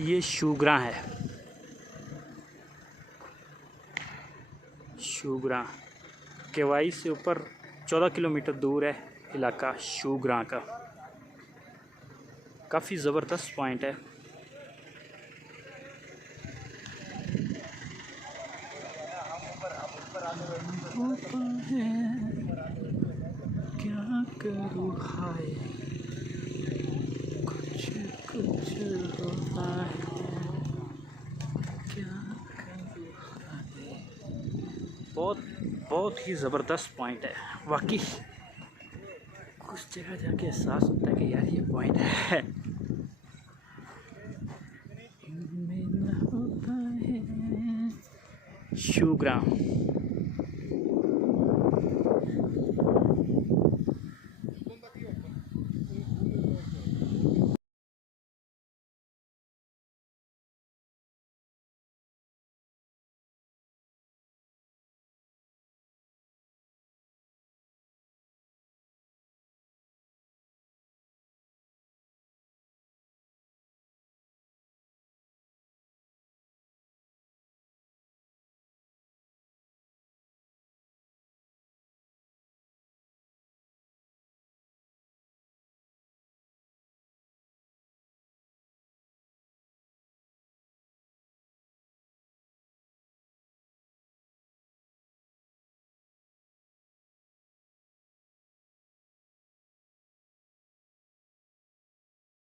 ये शुग्रा है, शुग्रा केवाई से ऊपर 14 किलोमीटर दूर है इलाका शुग्रा का। काफ़ी ज़बरदस्त पॉइंट है। क्या करूँ हाय, कुछ कुछ होता है, क्या करूँ हाय। बहुत ही ज़बरदस्त पॉइंट है वाकई। कुछ जगह जाके एहसास होता है कि यार ये पॉइंट है। शुग्रा।